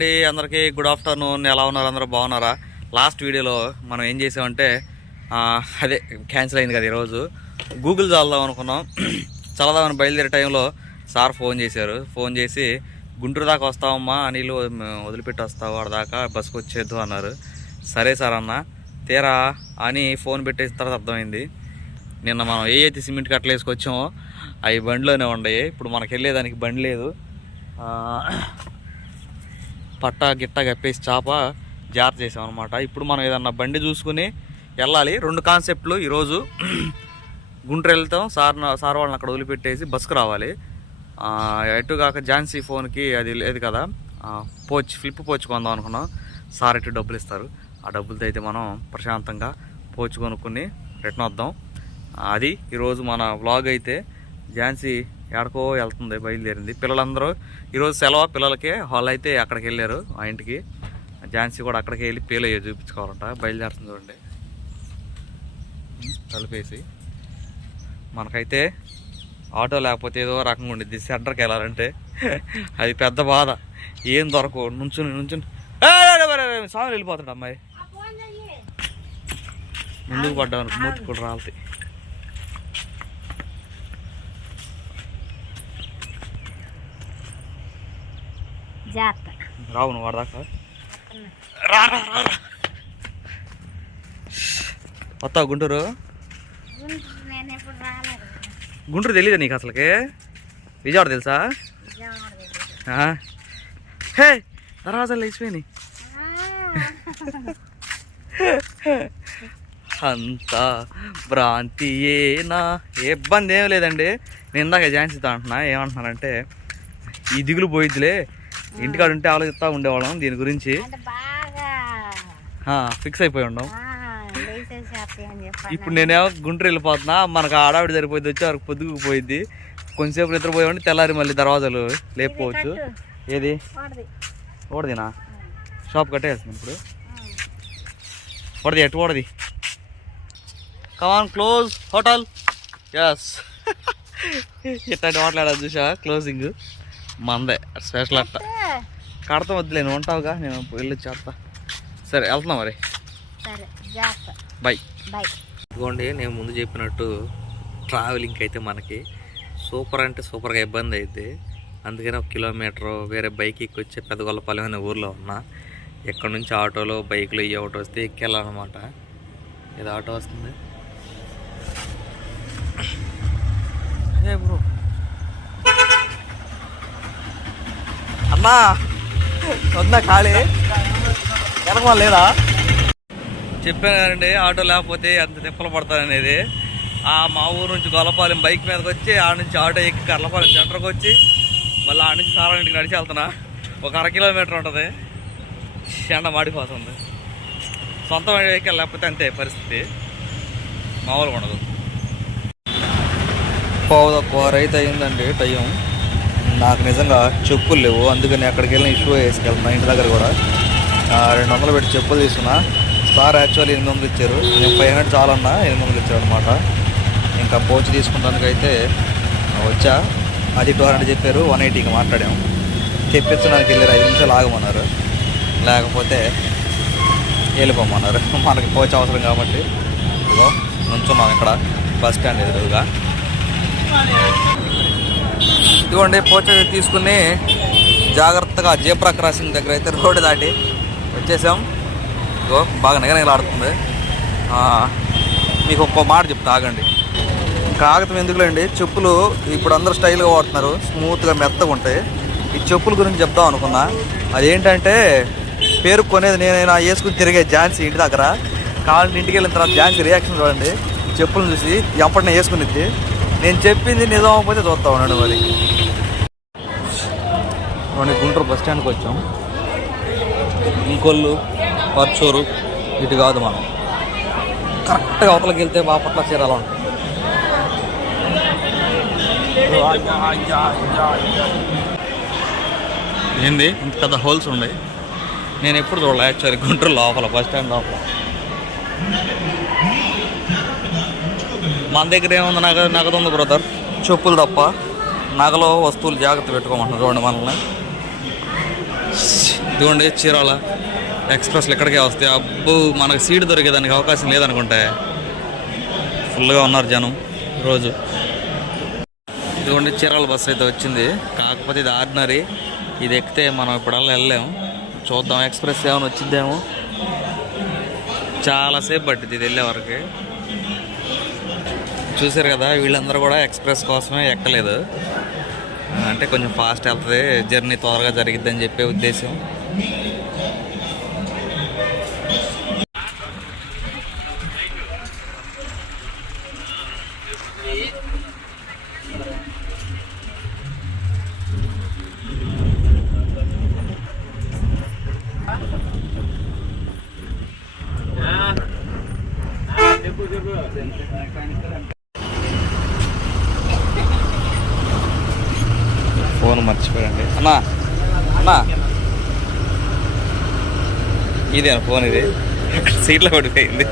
అండి అందరికీ good afternoon ఎలా ఉన్నారు? అందరూ బాగున్నారా? లాస్ట్ వీడియోలో మనం ఏం చేసామంటే అదే క్యాన్సిల్ అయింది కదా ఈరోజు. గూగుల్ చల్దాం అనుకున్నాం. చల్లదామని బయలుదేరే టైంలో సార్ ఫోన్ చేశారు. ఫోన్ చేసి గుంటూరు దాకా వస్తావమ్మా నీళ్ళు వదిలిపెట్టి వస్తావు వాడి దాకా బస్సుకు వచ్చేద్దు అన్నారు. సరే సార్ అన్న. తీరా అని ఫోన్ పెట్టేసిన తర్వాత అర్థమైంది. నిన్న మనం ఏ అయితే సిమెంట్ కట్టలు వేసుకొచ్చామో అవి బండిలోనే ఉన్నాయి ఇప్పుడు మనకి వెళ్ళేదానికి బండి లేదు. పట్ట గిట్ట కప్పేసి చేప జాగ్రత్త చేసామన్నమాట. ఇప్పుడు మనం ఏదన్నా బండి చూసుకుని వెళ్ళాలి. రెండు కాన్సెప్ట్లు ఈరోజు. గుంటూరు వెళ్తాం. సార్ సార్ వాళ్ళని అక్కడ వదిలిపెట్టేసి బస్సుకు రావాలి. ఎటు కాక ఝాన్సీ ఫోన్కి అది లేదు కదా. పోచ్ ఫ్లిప్ పోచ్ కొందాం అనుకున్నాం. సార్ ఎటు డబ్బులు ఇస్తారు. ఆ డబ్బులతో అయితే మనం ప్రశాంతంగా పోచ్ కొనుక్కుని రిటర్న్ వద్దాం. అది ఈరోజు మన వ్లాగ్ అయితే. ఝాన్సీ ఎక్కడికో వెళ్తుంది బయలుదేరింది. పిల్లలందరూ ఈరోజు సెలవు పిల్లలకి వాళ్ళు అయితే అక్కడికి వెళ్ళారు ఆ ఇంటికి. ఝాన్సీ కూడా అక్కడికి వెళ్ళి పేలయ్యో చూపించుకోవాలంట. బయలుదేరుతుంది చూడండి. కలిపేసి మనకైతే ఆటో లేకపోతే ఏదో రకంగా ఉండిద్ది. సెంటర్కి వెళ్ళాలంటే అది పెద్ద బాధ. ఏం దొరకవు. నుంచుని నుంచుని. సాగులు వెళ్ళిపోతాడు అమ్మాయి. ముందుకు పడ్డాం మూతి కూడా రాలుతాయి. జాగ్రత్త రావు నువ్వు వాడదాకా? రా. వస్తావు గుంటూరు? గుంటూరు తెలియదా నీకు అసలుకి? విజయవాడ తెలుసా. హే దర్వాజాలు లేచిపోయినాయి. అంతా భ్రాంతియేనా ఏ ఇబ్బంది ఏం లేదండి. నేను ఇందాక ఝాన్సీతో అంటున్నా. ఏమంటున్నానంటే ఈ దిగులు పోయిద్దిలే. ఇంటికాడ ఉంటే ఆలోచిస్తూ ఉండేవాళ్ళం దీని గురించి. ఫిక్స్ అయిపోయి చెప్పాను. ఇప్పుడు నేనేమో గుంటూరు వెళ్ళిపోతున్నా మనకు ఆడావిడి సరిపోయింది వచ్చి వరకు పొద్దుకు పోయింది కొంచెంసేపు నిద్రపోయామంటే తెల్లారి మళ్ళీ దర్వాజాలు లేకపోవచ్చు ఏది? ఓడదినా? షాప్ కట్టేస్తుంది ఇప్పుడు. ఓడది ఎటు ఓడది? కమాన్ క్లోజ్ హోటల్ ఎస్ ఇట్లాంటి మాట్లాడాలి చూసా క్లోజింగ్ మందే స్పెషల్ అట్ట. కడతాం వద్దులే నువ్వు ఉంటావుగా నేను వెళ్ళి చేస్తా. సరే వెళ్తున్నా మరి. బై. బాయ్ ఇదిగోండి నేను ముందు చెప్పినట్టు ట్రావెలింగ్ అయితే మనకి సూపర్ అంటే సూపర్గా ఇబ్బంది అయితే. అందుకని ఒక కిలోమీటర్ వేరే బైక్ ఎక్కి వచ్చే పెద్దగొల్లపాలెం అనే ఊర్లో ఉన్నా. ఎక్కడ నుంచి ఆటోలో బైక్లో ఈ ఆటో వస్తే ఎక్కెళ్ళాలన్నమాట ఇది ఆటో వస్తుంది. ఏ బ్రో. అన్నా వద్దా ఖాళీ. వెనక లేదా? చెప్పాను కదండి ఆటో లేకపోతే ఎంత తిప్పలు పడతాననేది ఆ మా ఊరు నుంచి గొల్లపాలెం బైక్ మీదకి వచ్చి ఆ నుంచి ఆటో ఎక్కి కర్లపాలెం సెంటర్కి వచ్చి మళ్ళీ ఆ నుంచి సారా ఇంటికి నడిచి వెళ్తున్నా. ఒక అర కిలోమీటర్ ఉంటుంది. ఎండ మాడిపోతుంది. సొంత వెహికల్ లేకపోతే అంతే పరిస్థితి. మామూలుగా ఉండదు. పావు తక్కువ రైతు అయిందండి టైం. నాకు నిజంగా చెప్పులు లేవు. అందుకని అక్కడికి వెళ్ళిన ఇష్యూ వేసుకెళ్తున్నా ఇంటి దగ్గర కూడా. రెండు వందలు పెట్టి చెప్పులు తీసుకున్నా. సార్ యాక్చువల్లీ ఎనిమిది వందలు ఇచ్చారు. నేను ఫైవ్ హండ్రెడ్ చాలన్నా ఎనిమిది వందలు ఇచ్చారు అనమాట ఇంకా పోచ్ తీసుకుంటానికైతే వచ్చా. అది టూ హండ్రెడ్ చెప్పారు. వన్ ఎయిటీకి మాట్లాడాము. తెప్పించడానికి వెళ్ళారు. ఐదు నిమిషాలు ఆగమన్నారు. లేకపోతే వెళ్ళిపోమన్నారు. మనకి పోచ్ అవసరం కాబట్టి. ఇదిగో నుంచున్నాం ఇక్కడ. బస్ స్టాండ్ ఎదురుగా. ఇదిగోండి పోచ తీసుకుని జాగ్రత్తగా జీబ్రా క్రాసింగ్ దగ్గర అయితే రోడ్డు దాటి వచ్చేసాం. ఇదిగో బాగా నిగనగలాడుతుంది. మీకు ఒక్కో మాట చెప్తా ఆగండి. కాగితం ఎందుకులేండి? చెప్పులు ఇప్పుడు అందరూ స్టైల్గా వాడుతున్నారు స్మూత్గా మెత్తగా ఉంటాయి. ఈ చెప్పుల గురించి చెప్దాం అనుకున్నా. అదేంటంటే పేరు కొనేది నేనైనా వేసుకుని తిరిగే ఝాన్సీ ఇంటి దగ్గర. కాళ్ళని ఇంటికి వెళ్ళిన తర్వాత ఝాన్సీ రియాక్షన్ చూడండి. చెప్పులను చూసి ఎప్పటినే వేసుకునిద్ది. నేను చెప్పింది నిజం అవ్వకపోతే చూస్తా ఉన్నాడు మరి. మన గుంటూరు బస్ స్టాండ్కి వచ్చాం. ఇంకొల్లు పర్చూరు ఇటు కాదు మనం. కరెక్ట్గా అవతలకి వెళ్తే బాపట్ల చీరాల ఉంటుంది? ఏంది? ఇంత పెద్ద హోల్స్ ఉన్నాయి. నేను ఎప్పుడు చూడలే యాక్చువల్లీ గుంటూరు లోపల బస్ స్టాండ్ లోపల. మన దగ్గర ఏముంది? నగ నగదు ఉంది బ్రదర్ చెప్పులు తప్ప. నగలో వస్తువులు జాగ్రత్త పెట్టుకోమంటున్నారు చూడండి మనల్ని. ఇదిగోండి చీరాల ఎక్స్ప్రెస్లు ఇక్కడికే వస్తాయి. అబ్బో మనకు సీట్ దొరికేదానికి అవకాశం లేదనుకుంటే. ఫుల్గా ఉన్నారు జనం రోజు ఇదిగోండి చీరాల బస్సు అయితే వచ్చింది. కాకపోతే ఇది ఆర్డినరీ. ఇది ఎక్కితే మనం ఇప్పుడల్లా వెళ్ళలేము చూద్దాం ఎక్స్ప్రెస్ ఏమైనా వచ్చిద్దేమో. చాలాసేపు పట్టింది ఇది వెళ్ళే వరకు. చూసారు కదా వీళ్ళందరూ కూడా ఎక్స్ప్రెస్ కోసమే ఎక్కలేదు. అంటే కొంచెం ఫాస్ట్ వెళ్తుంది జర్నీ త్వరగా జరిగిద్దని చెప్పే ఉద్దేశం ఫోన్ మర్చిపోయండి అన్నా అన్నా ఇదేనా ఫోన్ ఇది. సీట్లో పడిపోయింది.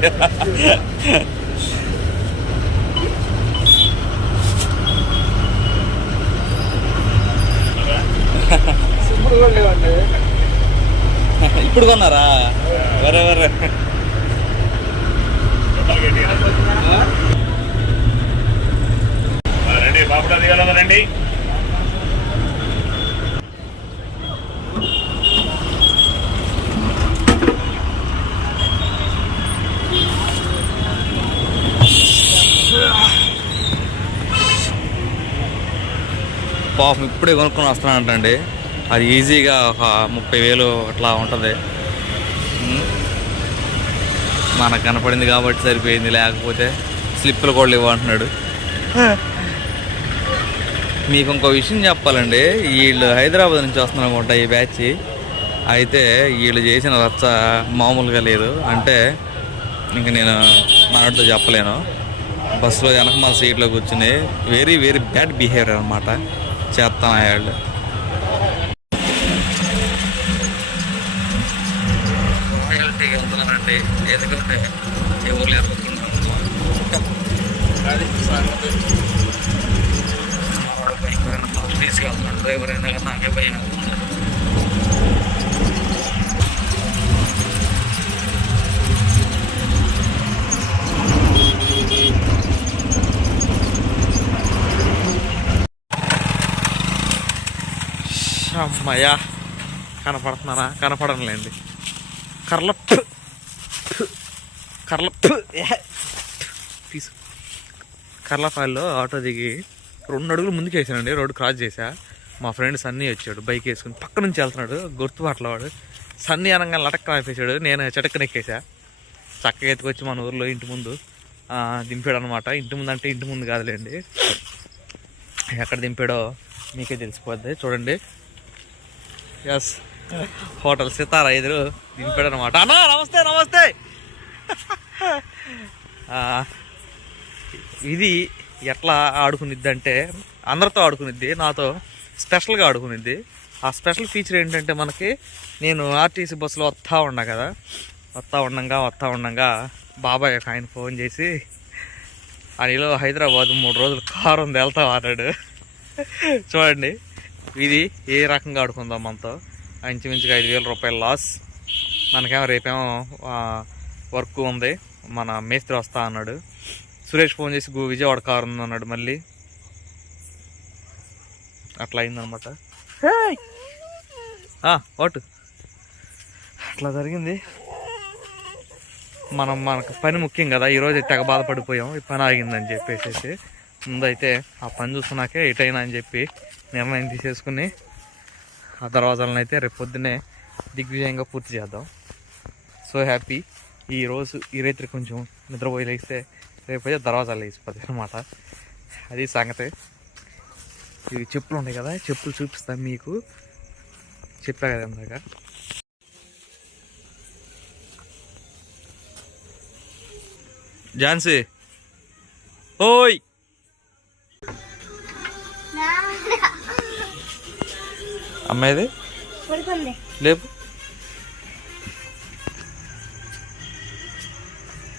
ఇప్పుడు కొన్నారా? వరే వరే రండి బాపుడా దిగాల పాపం ఇప్పుడే కొనుక్కొని వస్తున్నానంటండి అది ఈజీగా ఒక ముప్పై వేలు అట్లా ఉంటుంది. మనకు కనపడింది కాబట్టి సరిపోయింది. లేకపోతే స్లిప్పులు కూడా ఇవ్వంటున్నాడు మీకు ఇంకో విషయం చెప్పాలండి. వీళ్ళు హైదరాబాద్ నుంచి వస్తున్నారు అనుకుంటా ఈ బ్యాచ్. అయితే వీళ్ళు చేసిన రచ్చ మామూలుగా లేదు. అంటే ఇంక నేను మనతో చెప్పలేను. బస్సులో వెనక మా సీట్లో కూర్చుని వెరీ వెరీ బ్యాడ్ బిహేవియర్ అనమాట. చేస్తాను వాళ్ళు రాయల్టీకి వెళ్తున్నానండి ఎందుకంటే ఎవరు లేరు అది సంగతి. వాడు భయంకరంగా డ్రైవర్ అయినా కానీ నాకే భయం అవుతుంది అమ్మయ్యా. కనపడుతున్నానా? కనపడనులేండి. కర్ల ప్ కర్ల తీసు. కర్లపాయల్లో ఆటో దిగి రెండు అడుగులు ముందుకు వేసానండి. రోడ్డు క్రాస్ చేశా. మా ఫ్రెండ్ సన్నీ వచ్చాడు. బైక్ వేసుకుని పక్క నుంచి వెళ్తున్నాడు. గుర్తుపట్ల వాడు. సన్నీ అనగా లటక్క ఆపేసాడు నేను చటక్కన ఎక్కేసా చక్కగా ఎత్తుకొచ్చి మన ఊర్లో ఇంటి ముందు దింపాడు అనమాట ఇంటి ముందు అంటే ఇంటి ముందు కాదులేండి. ఎక్కడ దింపాడో మీకే తెలిసిపోద్ది. చూడండి. ఎస్ హోటల్ సితారా ఎదురు దింపాడు అనమాట అన్నా నమస్తే నమస్తే. ఇది ఎట్లా ఆడుకునిద్ది అంటే అందరితో ఆడుకునిద్ది నాతో స్పెషల్గా ఆడుకునిద్ది. ఆ స్పెషల్ ఫీచర్ ఏంటంటే మనకి నేను ఆర్టీసీ బస్సులో వస్తూ ఉన్నా కదా వస్తా ఉండంగా వస్తూ ఉండగా బాబాయ్ ఒక ఆయన ఫోన్ చేసి అనిలో హైదరాబాద్ మూడు రోజులు కారు ఉంది వెళ్తా అన్నాడు. చూడండి. ఇది ఏ రకంగా ఆడుకుందాం మనతో ఇంచుమించుగా ఐదు వేల రూపాయల లాస్ మనకేమో రేపేమో వర్క్ ఉంది. మన మేస్త్రి వస్తా అన్నాడు. సురేష్ ఫోన్ చేసి గు విజయవాడ కారు ఉంది అన్నాడు మళ్ళీ. అట్లా అయిందనమాట. వాటు అట్లా జరిగింది. మనం మనకు పని ముఖ్యం కదా. ఈరోజు తెగ బాధపడిపోయాం. ఈ పని ఆగిందని చెప్పేసి ముందైతే ఆ పని చూస్తున్నాకే ఎటైనా అని చెప్పి నిర్ణయం తీసేసుకుని ఆ దర్వాజాలను అయితే రేపు పొద్దున్నే దిగ్విజయంగా పూర్తి చేద్దాం. సో హ్యాపీ ఈ రోజు ఈ రాత్రి కొంచెం నిద్రపోయి లేస్తే రేపైతే దర్వాజాలు వేసిపోతాయి అనమాట అది సంగతి. ఇవి చెప్పులు ఉన్నాయి కదా చెప్పులు చూపిస్తాను మీకు. చెప్పా కదా ఇందాక. ఝాన్సీ. ఓయ్! అమ్మాయిది? లేపు.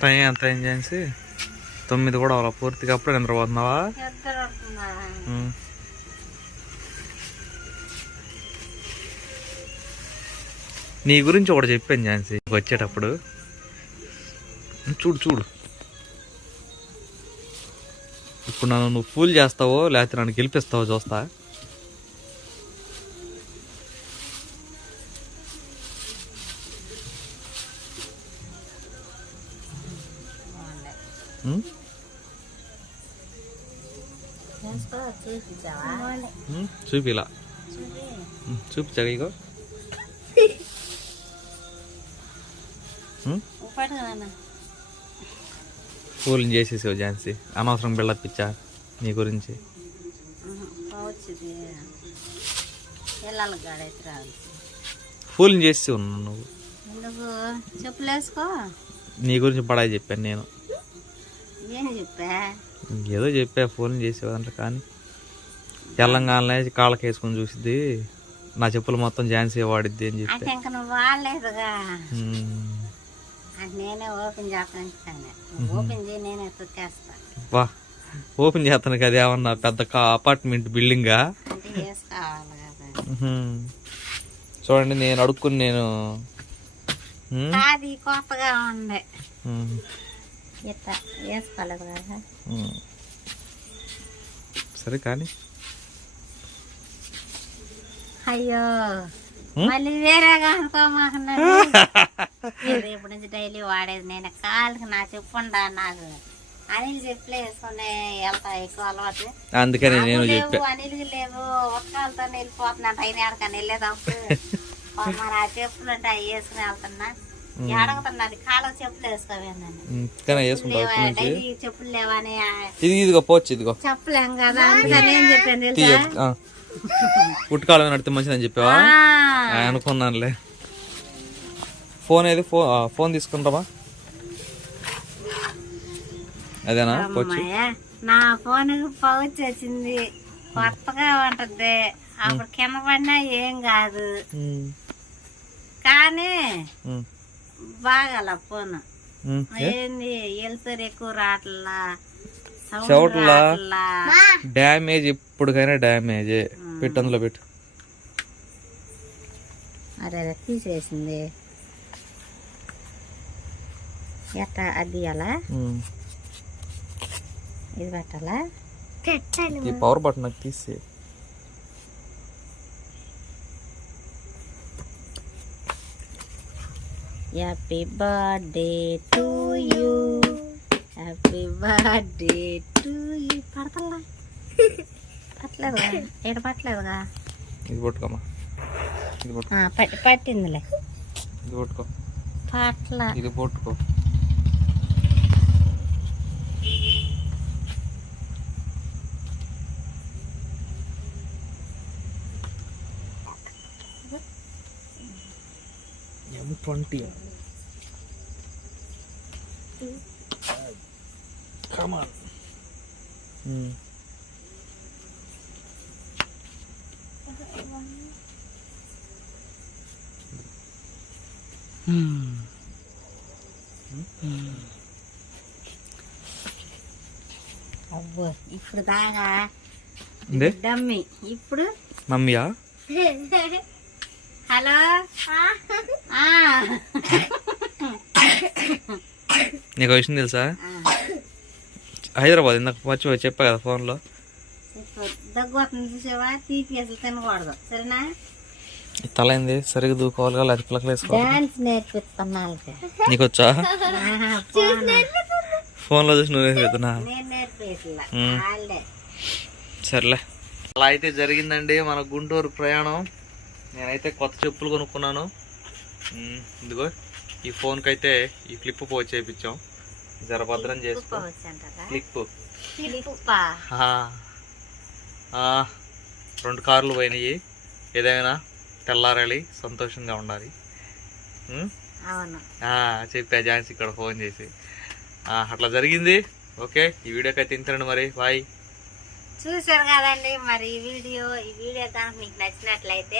టైం ఎంత ఏం చేసి తొమ్మిది కూడా అవ్వాలి. పూర్తిగా అప్పుడే నిద్రపోతున్నావా. నీ గురించి ఒకటి చెప్పాను ఝాన్సీ వచ్చేటప్పుడు. చూడు చూడు. ఇప్పుడు నన్ను నువ్వు ఫూల్ చేస్తావో లేకపోతే నన్ను గెలిపిస్తావో చూస్తా. చూపిలా ఉం, చూపించగా ఇగో ఉం? ఫూల్ని చేసేసావు ఝాన్సీ అనవసరం బిల్డప్ ఇచ్చా నీ గురించి ఫూల్ని చేసి ఉన్నావు నువ్వు నీ గురించి పడాయి చెప్పాను నేను ఏదో చెప్పా ఫోన్ చేసేవాదంట కానీ. తెలంగాణలో కాళ్ళకి వేసుకొని చూసిద్ది. నా చెప్పులు మొత్తం ఝాన్సీ వాడిద్ది అని చెప్పా. అంటే ఇంకా నువ్వు వాడలేదుగా. ఉమ్. అంటే నేనే ఓపెన్ చేస్తాను కానీ ఓపెన్ చేయి నేనే తొక్కేస్తా వా ఓపెన్ చేస్తాను కదా ఏమన్నా పెద్ద అపార్ట్మెంట్ బిల్డింగా. చూడండి నేను అడుక్కుని నేను అది కొత్తగా ఉంది. కదా. సరే కానీ? అయ్యో? మళ్ళీ వేరేగా అనుకోమాకున్నాను ఇది ఇప్పటి నుంచి డైలీ వాడేది నేను. కాళ్ళకి నా చెప్పుండా నాకు? అనిల్ చెప్పులే వేసుకునే వెళ్తా ఎక్కువ అలవాటు. అందుకని నేను లేవు అనిల్కి లేవు. ఒక్కళ్ళతో వెళ్ళిపోతున్నా పైన ఎడకని వెళ్ళేటప్పుడు మరి ఆ చెప్పులు అంటే అవి వేసుకుని వెళ్తున్నా. ఎడగతున్నది కాళ్ళకి చెప్పులు లేవని ఆ, ఇది ఇదిగో ఇదిగో. చెప్పలేం కదా అందుకని ఏం చెప్పాను పుట్టుకాలం నడితే మంచిదని చెప్పావా? అనుకున్నానులే. ఫోన్ ఏది? ఫోన్ ఫోన్ తీసుకుంటావా? అదేనా? పోచ్చు నా ఫోన్ పౌచ్ వచ్చింది. కొత్తగా ఉంటది. అప్పుడు కింద పడినా ఏం కాదు. కానీ బాగాల ఫోన్? ఏంది వెళ్తారు ఎక్కువ రాట్లా సౌండ్ సౌండ్లా? రాట్లా. డ్యామేజ్ ఎప్పటికైనా డ్యామేజ్. పెట్టు అందులో పెట్టు. అరే తీసేసింది. ఎట్టా అది అలా. ఇది పెట్టాలా? ఈ పవర్ బటన్ నాకు తీసి happy birthday to you happy birthday to you పడతలా పట్టలేదుగా ఏడ పట్టలేదుగా ఇది పట్టుకోమా ఇది పట్టుకో ఆ, పట్టి పట్టిందిలే ఇది పట్టుకో పట్ల ఇది పట్టుకో ఎం ట్వంటీ కమాన్ అవ్వ ఇప్పుడు దాగా ఇందే డమ్మి ఇప్పుడు మమ్మీయా హలో. నీకు విషయం తెలుసా? హైదరాబాద్ ఇందాక మర్చిపోయి చెప్పా కదా ఫోన్లో. తల ఏంది సరిగ్గా దూకోవాలిగా లేకపోతే పిల్లకలు వేసుకోవాలి. నీకు వచ్చా. ఫోన్లో చూసి నువ్వు వేస్తున్నా నేను నేర్పేట్లా ఉమ్. వాళ్ళే. సర్లే. అలా అయితే జరిగిందండి మన గుంటూరు ప్రయాణం. నేనైతే కొత్త చెప్పులు కొనుక్కున్నాను. ఇదిగో ఈ ఫోన్కి అయితే ఈ క్లిప్ పో చేపించాం జర భద్రం చేసుకో. క్లిప్ రెండు కార్లు పోయినాయి. ఏదైనా తెల్లారాలి సంతోషంగా ఉండాలి. చెప్పా ఝాన్సీ ఇక్కడ ఫోన్ చేసి. అట్లా జరిగింది. ఓకే ఈ వీడియోకి అయితే ఇంతరండి మరి. బాయ్. చూసారు కదండి మరి ఈ వీడియో. ఈ వీడియో కనుక మీకు నచ్చినట్లయితే